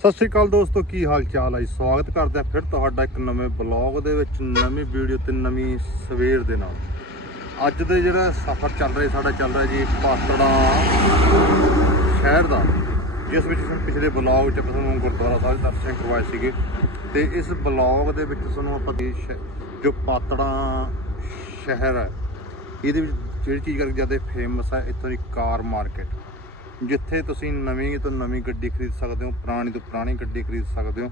ਸਤਿ ਸ੍ਰੀ ਅਕਾਲ ਦੋਸਤੋ, ਕੀ ਹਾਲ ਚਾਲ ਹੈ ਜੀ? ਸਵਾਗਤ ਕਰਦੇ ਹਾਂ ਫਿਰ ਤੁਹਾਡਾ ਇੱਕ ਨਵੇਂ ਬਲੌਗ ਦੇ ਵਿੱਚ, ਨਵੀਂ ਵੀਡੀਓ ਤੇ ਨਵੀਂ ਸਵੇਰ ਦੇ ਨਾਲ। ਅੱਜ ਦੇ ਜਿਹੜਾ ਸਫ਼ਰ ਚੱਲ ਰਿਹਾ, ਸਾਡਾ ਚੱਲ ਰਿਹਾ ਜੀ ਪਾਤੜਾ ਸ਼ਹਿਰ ਦਾ, ਜਿਸ ਵਿੱਚ ਸਾਨੂੰ ਪਿਛਲੇ ਬਲੌਗ 'ਚ ਆਪਾਂ ਤੁਹਾਨੂੰ ਗੁਰਦੁਆਰਾ ਸਾਹਿਬ ਦਰਸ਼ਨ ਕਰਵਾਏ ਸੀਗੇ। ਤੇ ਇਸ ਬਲੌਗ ਦੇ ਵਿੱਚ ਤੁਹਾਨੂੰ ਆਪਾਂ ਦੇ ਸ਼- ਜੋ ਪਾਤੜਾ ਸ਼ਹਿਰ ਹੈ, ਇਹਦੇ ਵਿੱਚ ਜਿਹੜੀ ਚੀਜ਼ ਕਰਕੇ ਜ਼ਿਆਦਾ ਫੇਮਸ ਹੈ, ਇੱਥੋਂ ਦੀ ਕਾਰ ਮਾਰਕੀਟ ਜਿੱਥੇ ਤੁਸੀਂ ਨਵੀਂ ਤੋਂ ਨਵੀਂ ਗੱਡੀ ਖਰੀਦ ਸਕਦੇ ਹੋ, ਪੁਰਾਣੀ ਤੋਂ ਪੁਰਾਣੀ ਗੱਡੀ ਖਰੀਦ ਸਕਦੇ ਹੋ,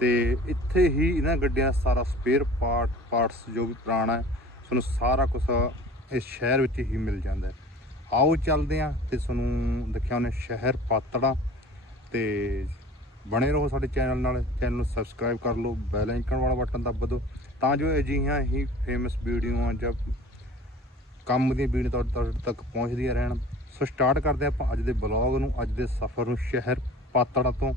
ਤੇ ਇੱਥੇ ਹੀ ਇਹਨਾਂ ਗੱਡੀਆਂ ਦਾ ਸਾਰਾ ਸਪੇਅਰ ਪਾਰਟ ਪਾਰਟਸ ਜੋ ਵੀ ਪੁਰਾਣਾ ਹੈ, ਤੁਹਾਨੂੰ ਸਾਰਾ ਕੁਝ ਇਸ ਸ਼ਹਿਰ ਵਿੱਚ ਹੀ ਮਿਲ ਜਾਂਦਾ ਹੈ। ਆਓ ਚੱਲਦੇ ਹਾਂ ਤੇ ਤੁਹਾਨੂੰ ਦਿਖਾਉਂਦੇ ਸ਼ਹਿਰ ਪਾਤੜਾ ਤੇ ਬਣੇ ਰਹੋ ਸਾਡੇ ਚੈਨਲ ਨਾਲ ਚੈਨਲ ਨੂੰ ਸਬਸਕ੍ਰਾਈਬ ਕਰ ਲਓ ਬੈਲ ਆਈਕਨ ਵਾਲਾ ਬਟਨ ਦੱਬ ਦਿਓ, ਤਾਂ ਜੋ ਅਜਿਹੀਆਂ ਹੀ ਫੇਮਸ ਵੀਡੀਓਆਂ ਜਾਂ ਕੰਮ ਦੀਆਂ ਵੀਡੀਓ ਤੁਹਾਡੇ ਤੁਹਾਡੇ ਤੱਕ ਪਹੁੰਚਦੀਆਂ ਰਹਿਣ। ਸੋ ਸਟਾਰਟ ਕਰਦੇ ਹਾਂ ਆਪਾਂ ਅੱਜ ਦੇ ਬਲੌਗ ਨੂੰ, ਅੱਜ ਦੇ ਸਫ਼ਰ ਨੂੰ ਸ਼ਹਿਰ ਪਾਤੜਾ ਤੋਂ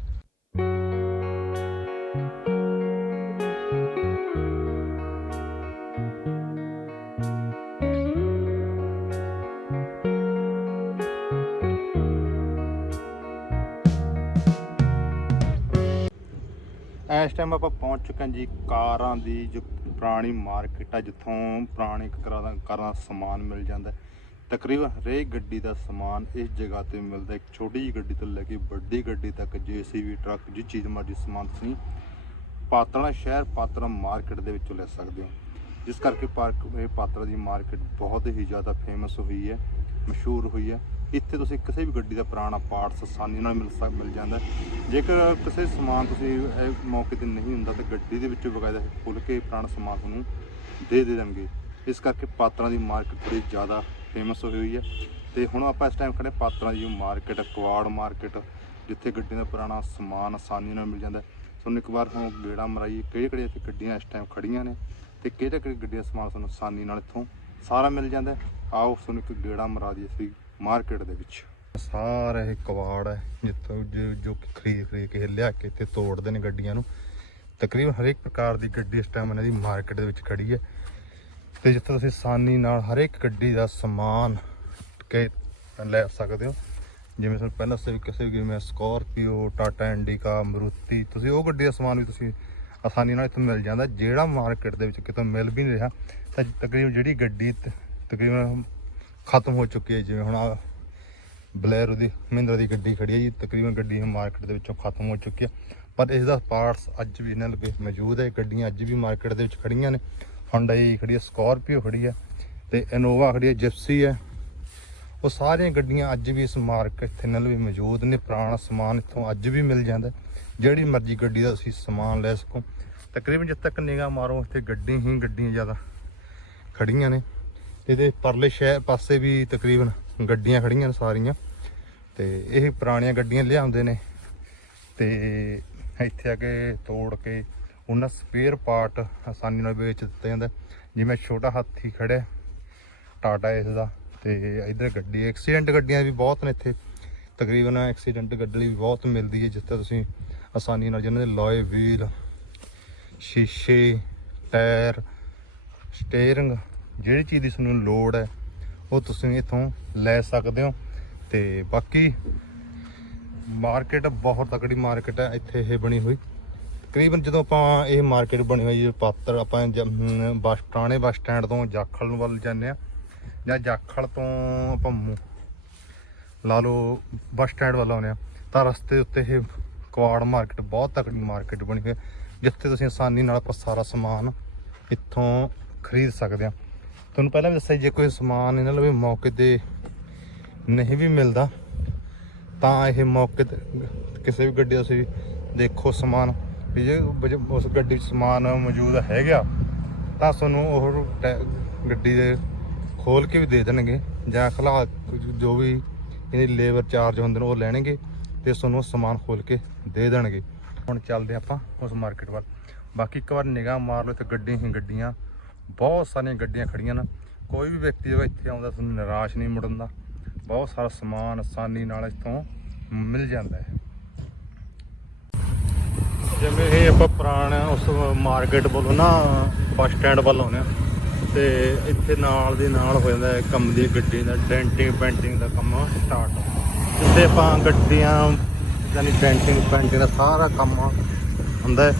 ਇਸ ਟਾਈਮ ਆਪਾਂ ਪਹੁੰਚ ਚੁੱਕੇ ਹਾਂ ਜੀ ਕਾਰਾਂ ਦੀ, ਜੋ ਪੁਰਾਣੀ ਮਾਰਕੀਟ ਆ, ਜਿੱਥੋਂ ਪੁਰਾਣੇ ਕਾਰਾਂ ਦਾ ਕਾਰਾਂ ਦਾ ਸਮਾਨ ਮਿਲ ਜਾਂਦਾ ਹੈ। ਤਕਰੀਬਨ ਹਰੇਕ ਗੱਡੀ ਦਾ ਸਮਾਨ ਇਸ ਜਗ੍ਹਾ ਤੇ ਮਿਲਦਾ ਹੈ। ਇੱਕ ਛੋਟੀ ਜਿਹੀ ਗੱਡੀ ਤੋਂ ਲੈ ਕੇ ਵੱਡੀ ਗੱਡੀ ਤੱਕ ਜੀਸੀਬੀ, ਟਰੱਕ, ਜਿਸ ਚੀਜ਼ ਮਰਜ਼ੀ ਸਮਾਨ ਤੁਸੀਂ ਪਾਤੜਾ ਸ਼ਹਿਰ, ਪਾਤਰਾ ਮਾਰਕੀਟ ਦੇ ਵਿੱਚੋਂ ਲੈ ਸਕਦੇ ਹੋ। ਜਿਸ ਕਰਕੇ ਪਾਰਕ, ਇਹ ਪਾਤੜਾ ਦੀ ਮਾਰਕੀਟ ਬਹੁਤ ਹੀ ਜ਼ਿਆਦਾ ਫੇਮਸ ਹੋਈ ਹੈ, ਮਸ਼ਹੂਰ ਹੋਈ ਹੈ। ਇੱਥੇ ਤੁਸੀਂ ਕਿਸੇ ਵੀ ਗੱਡੀ ਦਾ ਪੁਰਾਣਾ ਪਾਰਟਸ ਆਸਾਨੀ ਨਾਲ ਮਿਲ ਸਕ, ਮਿਲ ਜਾਂਦਾ ਜੇਕਰ ਕਿਸੇ ਸਮਾਨ ਤੁਸੀਂ ਇਹ ਮੌਕੇ ਤੇ ਨਹੀਂ ਹੁੰਦਾ ਤਾਂ ਗੱਡੀ ਦੇ ਵਿੱਚੋਂ ਬਕਾਇਦਾ ਖੁੱਲ ਕੇ ਪੁਰਾਣਾ ਸਮਾਨ ਤੁਹਾਨੂੰ ਦੇ ਦੇ ਦੇਣਗੇ। ਇਸ ਕਰਕੇ ਪਾਤੜਾਂ ਦੀ ਮਾਰਕੀਟ ਬੜੀ ਜ਼ਿਆਦਾ ਫੇਮਸ ਹੋਈ ਹੋਈ ਹੈ ਤੇ ਹੁਣ ਆਪਾਂ ਇਸ ਟਾਈਮ ਖੜੇ ਪਾਤਰਾਂ ਦੀ ਮਾਰਕੀਟ ਕੁਆੜ ਮਾਰਕੀਟ ਜਿੱਥੇ ਗੱਡੀਆਂ ਦਾ ਪੁਰਾਣਾ ਸਮਾਨ ਆਸਾਨੀ ਨਾਲ ਮਿਲ ਜਾਂਦਾ। ਤੁਹਾਨੂੰ ਇੱਕ ਵਾਰ ਹੁਣ ਗੇੜਾ ਮਰਾਈਏ ਕਿਹੜੇ ਕਿਹੜੇ ਇੱਥੇ ਗੱਡੀਆਂ ਇਸ ਟਾਈਮ ਖੜੀਆਂ ਨੇ ਤੇ ਕਿਹੜੇ ਕਿਹੜੇ ਗੱਡੀਆਂ ਦਾ ਸਮਾਨ ਤੁਹਾਨੂੰ ਆਸਾਨੀ ਨਾਲ ਇੱਥੋਂ ਸਾਰਾ ਮਿਲ ਜਾਂਦਾ। ਆਓ ਤੁਹਾਨੂੰ ਇੱਕ ਗੇੜਾ ਮਰਾ ਦਈਏ ਅਸੀਂ ਮਾਰਕੀਟ ਦੇ ਵਿੱਚ। ਸਾਰਾ ਇਹ ਕਵਾੜ ਹੈ ਜਿੱਥੋਂ ਜੋ ਜੋ ਕਿ ਖਰੀਦ ਖਰੀਦ ਕੇ ਲਿਆ ਕੇ ਇੱਥੇ ਤੋੜਦੇ ਨੇ ਗੱਡੀਆਂ ਨੂੰ। ਤਕਰੀਬਨ ਹਰੇਕ ਪ੍ਰਕਾਰ ਦੀ ਗੱਡੀ ਇਸ ਟਾਈਮ ਇਹਨਾਂ ਦੀ ਮਾਰਕੀਟ ਦੇ ਵਿੱਚ ਖੜੀ ਹੈ ਤੇ ਜਿੱਥੇ ਤੁਸੀਂ ਆਸਾਨੀ ਨਾਲ ਹਰ ਇੱਕ ਗੱਡੀ ਦਾ ਸਮਾਨ ਕੇ ਲੈ ਸਕਦੇ ਹੋ। ਜਿਵੇਂ ਤੁਹਾਨੂੰ ਪਹਿਲਾਂ ਸੇ ਵੀ ਕਿਸੇ ਵੀ ਜਿਵੇਂ ਸਕੋਰਪੀਓ, ਟਾਟਾ ਇੰਡੀਕਾ ਮਰੂਤੀ ਤੁਸੀਂ ਉਹ ਗੱਡੀ ਦਾ ਸਮਾਨ ਵੀ ਤੁਸੀਂ ਆਸਾਨੀ ਨਾਲ ਇੱਥੋਂ ਮਿਲ ਜਾਂਦਾ। ਜਿਹੜਾ ਮਾਰਕੀਟ ਦੇ ਵਿੱਚ ਕਿਤੋਂ ਮਿਲ ਵੀ ਨਹੀਂ ਰਿਹਾ, ਤਾਂ ਤਕਰੀਬਨ ਜਿਹੜੀ ਗੱਡੀ ਤਕਰੀਬਨ ਖਤਮ ਹੋ ਚੁੱਕੀ ਹੈ। ਜਿਵੇਂ ਹੁਣ ਆਹ ਬਲੈਰੋ ਦੀ, ਮਹਿੰਦਰਾ ਦੀ ਗੱਡੀ ਖੜੀ ਹੈ ਜੀ, ਤਕਰੀਬਨ ਗੱਡੀ ਮਾਰਕੀਟ ਦੇ ਵਿੱਚੋਂ ਖਤਮ ਹੋ ਚੁੱਕੀ ਹੈ। ਪਰ ਇਸ ਦਾ ਪਾਰਟਸ ਅੱਜ ਵੀ ਇਹਨਾਂ ਲਗੇ ਮੌਜੂਦ ਹੈ। ਗੱਡੀਆਂ ਅੱਜ ਵੀ ਮਾਰਕੀਟ ਦੇ ਵਿੱਚ ਖੜੀਆਂ ਨੇ। ਹੁੰਡਈ ਖੜੀ ਹੈ, ਸਕਾਰਪੀਓ ਖੜੀ ਹੈ ਤੇ ਇਨੋਵਾ ਖੜੀ ਹੈ, ਜਿਪਸੀ ਹੈ। ਉਹ ਸਾਰੀਆਂ ਗੱਡੀਆਂ ਅੱਜ ਵੀ ਇਸ ਮਾਰਕੀਟ ਤੇ ਨਾਲ ਵੀ ਮੌਜੂਦ ਨੇ, ਪੁਰਾਣਾ ਸਮਾਨ ਇੱਥੋਂ ਅੱਜ ਵੀ ਮਿਲ ਜਾਂਦਾ ਜਿਹੜੀ ਮਰਜ਼ੀ ਗੱਡੀ ਦਾ ਤੁਸੀਂ ਸਮਾਨ ਲੈ ਸਕੋ। ਤਕਰੀਬਨ ਜਦ ਤੱਕ ਨਿਗਾਹ ਮਾਰੋ, ਇੱਥੇ ਗੱਡੀ ਹੀ ਗੱਡੀਆਂ ਜ਼ਿਆਦਾ ਖੜੀਆਂ ਨੇ। ਤੇ ਇਹਦੇ ਪਰਲੇ ਸ਼ਹਿਰ ਪਾਸੇ ਵੀ ਤਕਰੀਬਨ ਗੱਡੀਆਂ ਖੜੀਆਂ ਨੇ ਸਾਰੀਆਂ। ਤੇ ਇਹ ਪੁਰਾਣੀਆਂ ਗੱਡੀਆਂ ਲਿਆਉਂਦੇ ਨੇ। ਤੇ ਇੱਥੇ ਆ ਕੇ ਤੋੜ ਕੇ ਉਹਨਾਂ ਸਪੇਅਰ ਪਾਰਟ ਆਸਾਨੀ ਨਾਲ ਵੇਚ ਦਿੱਤਾ ਜਾਂਦਾ। ਜਿਵੇਂ ਛੋਟਾ ਹਾਥੀ ਖੜਿਆ, ਟਾਟਾ ਇਸ ਦਾ ਤੇ ਇਧਰ ਗੱਡੀ ਐਕਸੀਡੈਂਟ ਗੱਡੀਆਂ ਵੀ ਬਹੁਤ ਨੇ ਇੱਥੇ। ਤਕਰੀਬਨ ਐਕਸੀਡੈਂਟ ਗੱਡੀ ਵੀ ਬਹੁਤ ਮਿਲਦੀ ਹੈ, ਜਿੱਥੇ ਤੁਸੀਂ ਆਸਾਨੀ ਨਾਲ ਜਿਹਨਾਂ ਦੇ ਲੋਏ ਵੀਲ ਸ਼ੀਸ਼ੇ, ਟਾਇਰ ਸਟੀਅਰਿੰਗ ਜਿਹੜੀ ਚੀਜ਼ ਦੀ ਤੁਹਾਨੂੰ ਲੋੜ ਹੈ, ਉਹ ਤੁਸੀਂ ਇੱਥੋਂ ਲੈ ਸਕਦੇ ਹੋ। ਤੇ ਬਾਕੀ ਮਾਰਕੀਟ ਬਹੁਤ ਤਕੜੀ ਮਾਰਕੀਟ ਹੈ, ਇੱਥੇ ਇਹ ਬਣੀ ਹੋਈ। ਤਕਰੀਬਨ ਜਦੋਂ ਆਪਾਂ ਇਹ ਮਾਰਕੀਟ ਬਣੀ ਹੋਈ ਹੈ, ਪਾਤਰ ਆਪਾਂ ਜ- ਬੱਸ, ਪੁਰਾਣੇ ਬੱਸ ਸਟੈਂਡ ਤੋਂ ਜਾਖਲ ਨੂੰ ਵੱਲ ਜਾਂਦੇ ਆ ਜਾਂ ਜਾਖਲ ਤੋਂ ਆਪਾਂ ਮੂ- ਲਾ ਲਓ ਬੱਸ ਸਟੈਂਡ ਵੱਲ ਆਉਂਦੇ ਆ ਤਾਂ ਰਸਤੇ ਉੱਤੇ ਇਹ ਕੁਆੜ ਮਾਰਕੀਟ ਬਹੁਤ ਤਕੜੀ ਮਾਰਕੀਟ ਬਣੀ ਹੋਈ ਹੈ, ਜਿੱਥੇ ਤੁਸੀਂ ਆਸਾਨੀ ਨਾਲ ਆਪਾਂ ਸਾਰਾ ਸਮਾਨ ਇੱਥੋਂ ਖਰੀਦ ਸਕਦੇ ਆ ਤੁਹਾਨੂੰ ਪਹਿਲਾਂ ਵੀ ਦੱਸਿਆ ਜੇ ਕੋਈ ਸਮਾਨ ਇਹਨਾਂ ਲਵੇ ਮੌਕੇ ਤੇ ਨਹੀਂ ਵੀ ਮਿਲਦਾ, ਤਾਂ ਇਹ ਮੌਕੇ ਤੇ ਕਿਸੇ ਵੀ ਗੱਡੀ ਦਾ ਤੁਸੀਂ ਦੇਖੋ ਸਮਾਨ। ਵੀ ਜੇ ਵਜ- ਉਸ ਗੱਡੀ 'ਚ ਸਮਾਨ ਮੌਜੂਦ ਹੈਗਾ, ਤਾਂ ਤੁਹਾਨੂੰ ਉਹ ਟੈ- ਗੱਡੀ ਦੇ ਖੋਲ ਕੇ ਵੀ ਦੇ ਦੇਣਗੇ ਜਾਂ ਖਲਾ ਜੋ ਵੀ ਇਹਦੇ ਲੇਬਰ ਚਾਰਜ ਹੁੰਦੇ ਨੇ ਉਹ ਲੈਣਗੇ ਤੇ ਤੁਹਾਨੂੰ ਉਹ ਸਮਾਨ ਖੋਲ ਕੇ ਦੇ ਦੇਣਗੇ। ਹੁਣ ਚੱਲਦੇ ਆਪਾਂ ਉਸ ਮਾਰਕੀਟ ਵੱਲ। ਬਾਕੀ ਇੱਕ ਵਾਰ ਨਿਗਾਹ ਮਾਰ ਲਓ ਤੇ ਗੱਡੀਆਂ ਹੀ ਗੱਡੀਆਂ, ਬਹੁਤ ਸਾਰੀਆਂ ਗੱਡੀਆਂ ਖੜੀਆਂ ਨੇ। ਕੋਈ ਵੀ ਵਿਅਕਤੀ ਜਦੋਂ ਇੱਥੇ ਆਉਂਦਾ ਤੁਹਾਨੂੰ ਨਿਰਾਸ਼ ਨਹੀਂ ਮੁੜਨ ਦਾ। ਬਹੁਤ ਸਾਰਾ ਸਮਾਨ ਆਸਾਨੀ ਨਾਲ ਇੱਥੋਂ ਮਿਲ ਜਾਂਦਾ ਹੈ। ਜਿਵੇਂ ਇਹ ਆਪਾਂ ਪੁਰਾਣਾ ਉਸ ਮਾਰਕੀਟ ਵੱਲੋਂ ਨਾ ਬੱਸ ਸਟੈਂਡ ਵੱਲ ਆਉਂਦੇ ਆ ਤੇ ਇੱਥੇ ਨਾਲ ਦੇ ਨਾਲ ਹੋ ਜਾਂਦਾ ਹੈ ਕੰਮ ਦੀ ਗੱਡੀ ਦਾ, ਡੈਂਟਿੰਗ, ਪੈਂਟਿੰਗ ਦਾ ਕੰਮ ਸਟਾਰਟ ਜਿੱਥੇ ਆਪਾਂ ਗੱਡੀਆਂ, ਯਾਨੀ ਡੈਂਟਿੰਗ, ਪੈਂਟਿੰਗ ਦਾ ਸਾਰਾ ਕੰਮ ਹੁੰਦਾ ਹੈ,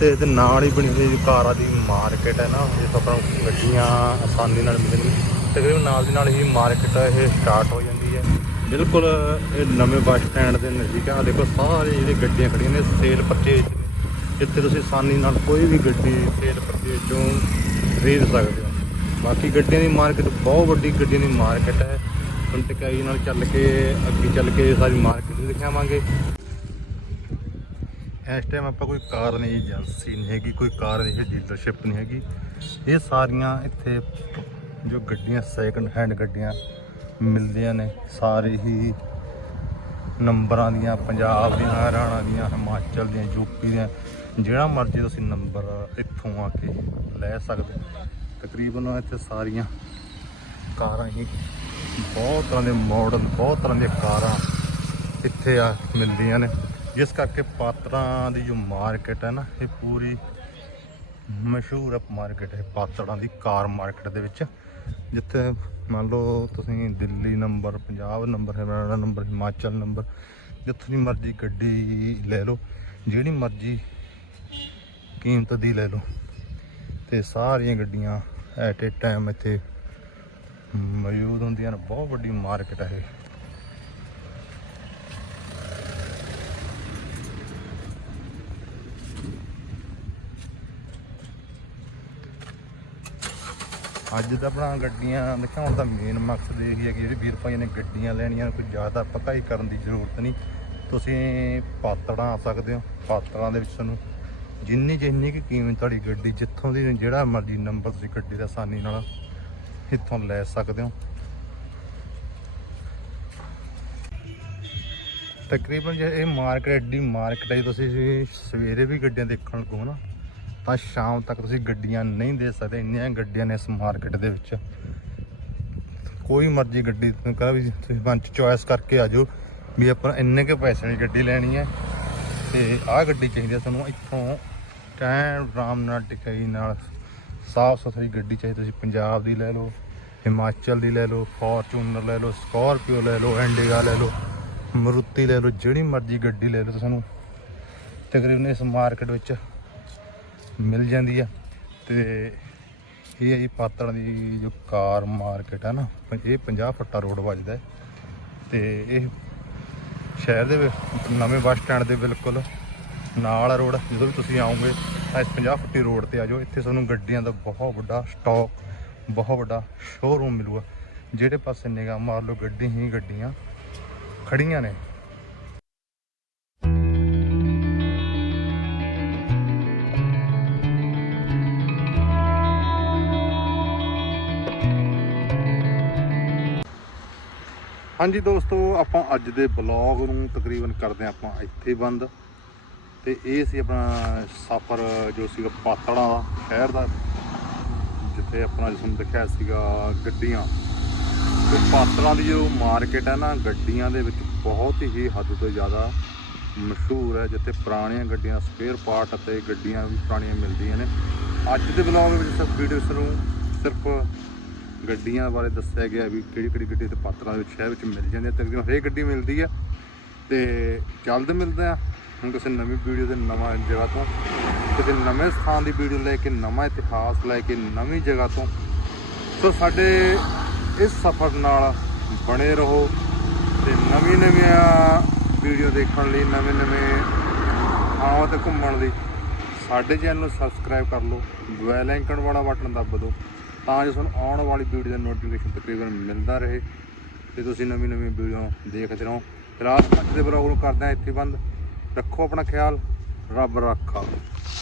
ਤੇ ਇਹਦੇ ਨਾਲ ਹੀ ਬਣੀ ਹੋਈ ਕਾਰਾਂ ਦੀ ਮਾਰਕੀਟ ਹੈ ਨਾ, ਜਿੱਥੋਂ ਆਪਾਂ ਨੂੰ ਗੱਡੀਆਂ ਆਸਾਨੀ ਨਾਲ ਮਿਲਣਗੀਆਂ ਤਕਰੀਬਨ ਨਾਲ ਦੀ ਨਾਲ ਹੀ ਮਾਰਕੀਟ ਇਹ ਸਟਾਰਟ ਹੋ ਜਾਂਦੀ ਬਿਲਕੁਲ ਇਹ ਨਵੇਂ ਬੱਸ ਸਟੈਂਡ ਦੇ ਨਜ਼ਦੀਕ ਆ। ਦੇਖੋ, ਸਾਰੇ ਜਿਹੜੇ ਗੱਡੀਆਂ ਖੜੀਆਂ ਨੇ, ਸੇਲ ਪਰਚੇਜ ਜਿੱਥੇ ਤੁਸੀਂ ਆਸਾਨੀ ਨਾਲ ਕੋਈ ਵੀ ਗੱਡੀ ਸੇਲ ਪਰਚੇਜ ਚੋਂ ਖਰੀਦ ਸਕਦੇ ਹੋ। ਬਾਕੀ ਗੱਡੀਆਂ ਦੀ ਮਾਰਕੀਟ, ਬਹੁਤ ਵੱਡੀ ਗੱਡੀਆਂ ਦੀ ਮਾਰਕੀਟ ਹੈ। ਹੁਣ ਟਕਾਈ ਨਾਲ ਚੱਲ ਕੇ, ਅੱਗੇ ਚੱਲ ਕੇ ਸਾਰੀ ਮਾਰਕੀਟ ਵੀ ਦਿਖਾਵਾਂਗੇ। ਇਸ ਟਾਈਮ ਆਪਾਂ ਕੋਈ ਕਾਰ ਨਹੀਂ, ਏਜੰਸੀ ਨਹੀਂ ਹੈਗੀ, ਕੋਈ ਕਾਰ ਦੀ ਡੀਲਰਸ਼ਿਪ ਨਹੀਂ ਹੈਗੀ। ਇਹ ਸਾਰੀਆਂ ਇੱਥੇ ਜੋ ਗੱਡੀਆਂ ਸੈਕੰਡ ਹੈਂਡ ਗੱਡੀਆਂ ਮਿਲਦੀਆਂ ਨੇ। ਸਾਰੇ ਹੀ ਨੰਬਰਾਂ ਦੀਆਂ, ਪੰਜਾਬ ਦੀਆਂ, ਹਰਿਆਣਾ ਦੀਆਂ, ਹਿਮਾਚਲ ਦੀਆਂ ਯੂਪੀ ਦੀਆਂ, ਜਿਹੜਾ ਮਰਜ਼ੀ ਤੁਸੀਂ ਨੰਬਰ ਇੱਥੋਂ ਆ ਕੇ ਲੈ ਸਕਦੇ। ਤਕਰੀਬਨ ਇੱਥੇ ਸਾਰੀਆਂ ਕਾਰਾਂ ਹੀ, ਬਹੁਤ ਤਰ੍ਹਾਂ ਦੇ ਮਾਡਲ ਬਹੁਤ ਤਰ੍ਹਾਂ ਦੀਆਂ ਕਾਰਾਂ ਇੱਥੇ ਆ ਮਿਲਦੀਆਂ ਨੇ। ਜਿਸ ਕਰਕੇ ਪਾਤਰਾਂ ਦੀ ਜੋ ਮਾਰਕੀਟ ਹੈ ਨਾ, ਇਹ ਪੂਰੀ ਮਸ਼ਹੂਰ ਮਾਰਕੀਟ ਹੈ, ਪਾਤੜਾਂ ਦੀ ਕਾਰ ਮਾਰਕੀਟ ਦੇ ਵਿੱਚ। ਜਿੱਥੇ ਮੰਨ ਲਓ ਤੁਸੀਂ Delhi number, Punjab number, Haryana number, Himachal number, ਜਿੱਥੋਂ ਦੀ ਮਰਜ਼ੀ ਗੱਡੀ ਲੈ ਲਓ, ਜਿਹੜੀ ਮਰਜ਼ੀ ਕੀਮਤ ਦੀ ਲੈ ਲਓ। ਤੇ ਸਾਰੀਆਂ ਗੱਡੀਆਂ ਐਟ ਏ ਟਾਈਮ ਇੱਥੇ ਮੌਜੂਦ ਹੁੰਦੀਆਂ ਨੇ। ਬਹੁਤ ਵੱਡੀ ਮਾਰਕੀਟ ਹੈ ਇਹ। ਅੱਜ ਤਾਂ ਆਪਣਾ ਗੱਡੀਆਂ ਦਿਖਾਉਣ ਦਾ ਮੇਨ ਮਕਸਦ ਇਹ ਹੀ ਹੈ ਕਿ ਜਿਹੜੇ ਵੀਰ ਭਾਈਆਂ ਨੇ ਗੱਡੀਆਂ ਲੈਣੀਆਂ, ਕੋਈ ਜ਼ਿਆਦਾ ਪਕਾਈ ਕਰਨ ਦੀ ਜ਼ਰੂਰਤ ਨਹੀਂ। ਤੁਸੀਂ ਪਾਤੜਾਂ ਆ ਸਕਦੇ ਹੋ, ਪਾਤੜਾਂ ਦੇ ਵਿੱਚ ਤੁਹਾਨੂੰ ਜਿੰਨੀ ਜਿੰਨੀ ਕੀ ਕੀਮਤ ਤੁਹਾਡੀ ਗੱਡੀ ਜਿੱਥੋਂ ਦੀ, ਜਿਹੜਾ ਮਰਜ਼ੀ ਨੰਬਰ ਤੁਸੀਂ ਗੱਡੀ ਦਾ ਆਸਾਨੀ ਨਾਲ ਇੱਥੋਂ ਲੈ ਸਕਦੇ ਹੋ। ਤਕਰੀਬਨ ਜੇ ਇਹ ਮਾਰਕੀਟ ਐਡੀ ਮਾਰਕੀਟ ਹੈ ਤੁਸੀਂ ਸਵੇਰੇ ਵੀ ਗੱਡੀਆਂ ਦੇਖਣ ਲੱਗੋ ਨਾ। ਤਾਂ ਸ਼ਾਮ ਤੱਕ ਤੁਸੀਂ ਗੱਡੀਆਂ ਨਹੀਂ ਦੇ ਸਕਦੇ, ਇੰਨੀਆਂ ਗੱਡੀਆਂ ਨੇ ਇਸ ਮਾਰਕੀਟ ਦੇ ਵਿੱਚ। ਕੋਈ ਮਰਜ਼ੀ ਗੱਡੀ ਤੁਸੀਂ ਕਹਾਂ ਵੀ ਤੁਸੀਂ ਪੰਜ ਚੁਆਇਸ ਕਰਕੇ ਆ ਜਾਓ ਵੀ ਆਪਾਂ ਇੰਨੇ ਕੇ ਪੈਸੇ ਦੀ ਗੱਡੀ ਲੈਣੀ ਹੈ। ਤੇ ਆਹ ਗੱਡੀ ਚਾਹੀਦੀ ਹੈ ਤੁਹਾਨੂੰ ਇੱਥੋਂ ਟੈਨ ਆਰਾਮ ਨਾਲ, ਟਿਕਾਈ ਨਾਲ, ਸਾਫ਼ ਸੁਥਰੀ ਗੱਡੀ ਚਾਹੀਦੀ, ਤੁਸੀਂ ਪੰਜਾਬ ਦੀ ਲੈ ਲਓ, ਹਿਮਾਚਲ ਦੀ ਲੈ ਲਓ, ਫੋਰਚੂਨਰ ਲੈ ਲਓ, ਸਕਾਰਪੀਓ ਲੈ ਲਓ ਐਂਡੀਗਾ ਲੈ ਲਓ, ਮਰੂਤੀ ਲੈ ਲਓ, ਜਿਹੜੀ ਮਰਜ਼ੀ ਗੱਡੀ ਲੈ ਲਓ ਤੁਹਾਨੂੰ ਤਕਰੀਬਨ ਇਸ ਮਾਰਕੀਟ ਵਿੱਚ ਮਿਲ ਜਾਂਦੀ ਆ। ਤੇ ਇਹ ਹੈ ਜੀ ਪਾਤੜ ਦੀ ਜੋ ਕਾਰ ਮਾਰਕੀਟ ਹੈ ਨਾ, ਪ- ਇਹ 50 ਫੁੱਟਾ ਰੋਡ ਵੱਜਦਾ ਹੈ। ਤੇ ਇਹ ਸ਼ਹਿਰ ਦੇ ਨਵੇਂ ਬੱਸ ਸਟੈਂਡ ਦੇ ਬਿਲਕੁਲ ਨਾਲ ਆ ਰੋਡ। ਜਦੋਂ ਵੀ ਤੁਸੀਂ ਆਓਗੇ, ਤਾਂ ਇਸ 50 ਫੁੱਟੀ ਰੋਡ ਤੇ ਆ ਜਾਓ। ਇੱਥੇ ਤੁਹਾਨੂੰ ਗੱਡੀਆਂ ਦਾ ਬਹੁਤ ਵੱਡਾ ਸਟਾਕ ਬਹੁਤ ਵੱਡਾ ਸ਼ੋਰੂਮ ਮਿਲੂਗਾ। ਜਿਹੜੇ ਪਾਸੇ ਨਿਗਾਹ ਮਾਰ ਲਓ, ਗੱਡੀ ਹੀ ਗੱਡੀਆਂ ਖੜੀਆਂ ਨੇ। ਹਾਂਜੀ ਦੋਸਤੋ, ਆਪਾਂ ਅੱਜ ਦੇ ਬਲੌਗ ਨੂੰ ਤਕਰੀਬਨ ਕਰਦੇ ਹਾਂ ਆਪਾਂ ਇੱਥੇ ਬੰਦ। ਤੇ ਇਹ ਸੀ ਆਪਣਾ ਸਫ਼ਰ ਜੋ ਸੀਗਾ ਪਾਤੜਾਂ ਦਾ ਸ਼ਹਿਰ ਦਾ, ਜਿੱਥੇ ਆਪਣਾ ਜਿਸਮ ਦਿਖਾਇਆ ਸੀਗਾ ਗੱਡੀਆਂ। ਤੇ ਪਾਤੜਾਂ ਦੀ ਜੋ ਮਾਰਕੀਟ ਹੈ ਨਾ, ਗੱਡੀਆਂ ਦੇ ਵਿੱਚ ਬਹੁਤ ਹੀ ਹੱਦ ਤੋਂ ਜ਼ਿਆਦਾ ਮਸ਼ਹੂਰ ਹੈ, ਜਿੱਥੇ ਪੁਰਾਣੀਆਂ ਗੱਡੀਆਂ ਦਾ ਸਪੇਅਰ ਪਾਰਟ ਅਤੇ ਗੱਡੀਆਂ ਵੀ ਪੁਰਾਣੀਆਂ ਮਿਲਦੀਆਂ ਨੇ। ਅੱਜ ਦੇ ਬਲੌਗ ਵਿੱਚ ਸਿਰਫ ਵੀਡੀਓ ਨੂੰ ਸਿਰਫ ਗੱਡੀਆਂ ਬਾਰੇ ਦੱਸਿਆ ਗਿਆ ਵੀ ਕਿਹੜੀ ਕਿਹੜੀ ਗੱਡੀ ਤੇ ਪਾਤਰਾਂ ਦੇ ਵਿੱਚ ਸ਼ਹਿਰ ਵਿੱਚ ਮਿਲ ਜਾਂਦੀ ਹੈ ਤਕਰੀਬਨ ਹਰੇਕ ਗੱਡੀ ਮਿਲਦੀ ਹੈ ਤੇ ਜਲਦ ਮਿਲਦੇ ਆ। ਹੁਣ ਕਿਸੇ ਨਵੀਂ ਵੀਡੀਓ ਦੇ ਨਵਾਂ ਜਗ੍ਹਾ ਤੋਂ ਕਿਸੇ ਨਵੇਂ ਸਥਾਨ ਦੀ ਵੀਡੀਓ ਲੈ ਕੇ, ਨਵਾਂ ਇਤਿਹਾਸ ਲੈ ਕੇ, ਨਵੀਂ ਜਗ੍ਹਾ ਤੋਂ। ਸੋ ਸਾਡੇ ਇਸ ਸਫ਼ਰ ਨਾਲ ਬਣੇ ਰਹੋ ਤੇ ਨਵੀਂ ਨਵੀਆਂ ਵੀਡੀਓ ਦੇਖਣ ਲਈ, ਨਵੇਂ ਨਵੇਂ ਥਾਵਾਂ ਤੇ ਘੁੰਮਣ ਲਈ ਸਾਡੇ ਚੈਨਲ ਨੂੰ ਸਬਸਕ੍ਰਾਈਬ ਕਰ ਲਓ। ਬੈਲ ਆਈਕਨ ਵਾਲਾ ਬਟਨ ਦੱਬ ਦਿਓ। ਤਾਂ ਜੋ ਤੁਹਾਨੂੰ ਆਉਣ ਵਾਲੀ ਵੀਡੀਓ ਦਾ ਨੋਟੀਫਿਕੇਸ਼ਨ ਤਕਰੀਬਨ ਮਿਲਦਾ ਰਹੇ ਤੇ ਤੁਸੀਂ ਨਵੀਂ ਨਵੀਂ ਵੀਡੀਓ ਦੇਖਦੇ ਰਹੋ। ਫਿਲਹਾਲ ਅੱਜ ਦੇ ਬਲੌਗ ਨੂੰ ਕਰਦੇ ਹਾਂ ਇੱਥੇ ਬੰਦ। ਰੱਖੋ ਆਪਣਾ ਖਿਆਲ। ਰੱਬ ਰੱਖਾ।